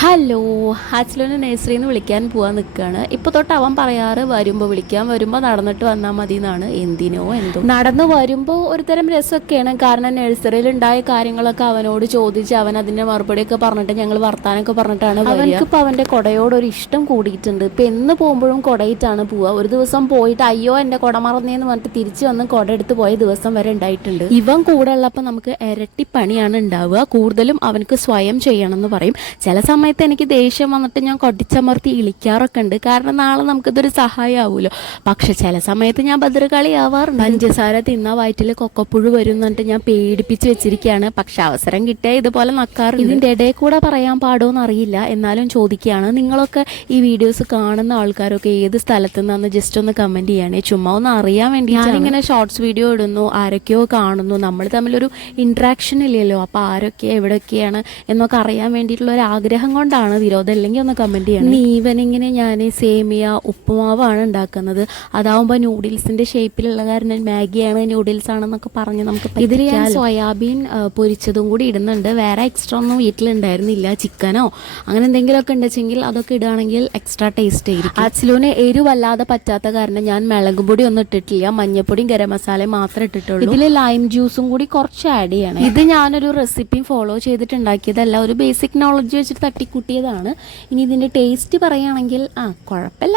Hello, ഹാച്ചിലോനെ നഴ്സറിയിൽ നിന്ന് വിളിക്കാൻ പോകാൻ നിൽക്കുകയാണ്. ഇപ്പോൾ തൊട്ട് അവൻ പറയാറ് വരുമ്പോൾ നടന്നിട്ട് വന്നാൽ മതി എന്നാണ്. എന്തിനോ എന്തോ നടന്നു വരുമ്പോൾ ഒരുതരം രസമൊക്കെയാണ്. കാരണം നഴ്സറിയിൽ ഉണ്ടായ കാര്യങ്ങളൊക്കെ അവനോട് ചോദിച്ച് അവൻ അതിൻ്റെ മറുപടിയൊക്കെ പറഞ്ഞിട്ട് ഞങ്ങൾ വർത്താനൊക്കെ പറഞ്ഞിട്ടാണ്. അവൻക്കിപ്പോൾ അവൻ്റെ കുടയോടൊരു ഇഷ്ടം കൂടിയിട്ടുണ്ട്. ഇപ്പം എന്ന് പോകുമ്പോഴും കുടയിട്ടാണ് പോവുക. ഒരു ദിവസം പോയിട്ട് അയ്യോ എൻ്റെ കുട മറന്നേന്ന് പറഞ്ഞിട്ട് തിരിച്ച് വന്ന് കുട എടുത്ത് പോയ ദിവസം വരെ ഉണ്ടായിട്ടുണ്ട്. ഇവൻ കൂടെ ഉള്ളപ്പോൾ നമുക്ക് ഇരട്ടി പണിയാണ് ഉണ്ടാവുക. കൂടുതലും അവനക്ക് സ്വയം ചെയ്യണം എന്ന് പറയും. ചില സമയത്ത് എനിക്ക് ദേഷ്യം വന്നിട്ട് ഞാൻ കൊട്ടിച്ചമർത്തി ഇളിക്കാറൊക്കെ ഉണ്ട്. കാരണം നാളെ നമുക്കിതൊരു സഹായമാവുമല്ലോ. പക്ഷെ ചില സമയത്ത് ഞാൻ ഭദ്രകളി ആവാറുണ്ട്. പഞ്ചസാര തിന്നാ വയറ്റിൽ കൊക്കപ്പുഴു വരും എന്നിട്ട് ഞാൻ പേടിപ്പിച്ച് വെച്ചിരിക്കുകയാണ്. പക്ഷെ അവസരം കിട്ടിയാൽ ഇതുപോലെ നക്കാറുണ്ട്. ഇതിൻ്റെ ഇടയിൽ കൂടെ പറയാൻ പാടുമോയെന്ന് അറിയില്ല, എന്നാലും ചോദിക്കുകയാണ്. നിങ്ങളൊക്കെ ഈ വീഡിയോസ് കാണുന്ന ആൾക്കാരൊക്കെ ഏത് സ്ഥലത്തു നിന്നാന്ന് ജസ്റ്റ് ഒന്ന് കമൻറ്റ് ചെയ്യണേ. ചുമ്മാ ഒന്ന് അറിയാൻ വേണ്ടി. ഞാനിങ്ങനെ ഷോർട്സ് വീഡിയോ ഇടുന്നു, ആരൊക്കെയോ കാണുന്നു, നമ്മൾ തമ്മിലൊരു ഇൻട്രാക്ഷൻ ഇല്ലല്ലോ. അപ്പോൾ ആരൊക്കെ എവിടെയൊക്കെയാണ് എന്നൊക്കെ അറിയാൻ വേണ്ടിയിട്ടുള്ള ഒരു ആഗ്രഹം കൊണ്ടാണ്. വിരോധം അല്ലെങ്കിൽ ഒന്ന് കമൻറ്റ് ചെയ്യണം. ഈവനിങ്ങിന് ഞാൻ സേമിയ ഉപ്പുമാവാണ് ഉണ്ടാക്കുന്നത്. അതാവുമ്പോൾ നൂഡിൽസിൻ്റെ ഷേപ്പിലുള്ള കാരണം മാഗിയാണ് നൂഡിൽസ് ആണെന്നൊക്കെ പറഞ്ഞ് നമുക്ക് ഇതിൽ ഞാൻ സോയാബീൻ പൊരിച്ചതും കൂടി ഇടുന്നുണ്ട്. വേറെ എക്സ്ട്രാ ഒന്നും വീട്ടിലുണ്ടായിരുന്നില്ല. ചിക്കനോ അങ്ങനെ എന്തെങ്കിലുമൊക്കെ ഉണ്ടെങ്കിൽ അതൊക്കെ ഇടുകയാണെങ്കിൽ എക്സ്ട്രാ ടേസ്റ്റ് ആയിരിക്കും. ആക്ച്വലി എരിവല്ലാതെ പറ്റാത്ത കാരണം ഞാൻ മുളകും പൊടി ഒന്നും ഇട്ടിട്ടില്ല. മഞ്ഞപ്പൊടിയും ഗരം മസാലയും മാത്രമേ ഇട്ടിട്ടുള്ളൂ. ഇതിൽ ലൈം ജ്യൂസും കൂടി കുറച്ച് ആഡ് ചെയ്യണം. ഇത് ഞാനൊരു റെസിപ്പിയും ഫോളോ ചെയ്തിട്ടുണ്ടാക്കിയതല്ല, ഒരു ബേസിക് നോളജ് വെച്ചിട്ട് തട്ടിക്കൂട്ടിയതാണ്. ഇനി ഇതിൻ്റെ ടേസ്റ്റ് പറയുകയാണെങ്കിൽ കുഴപ്പമില്ല.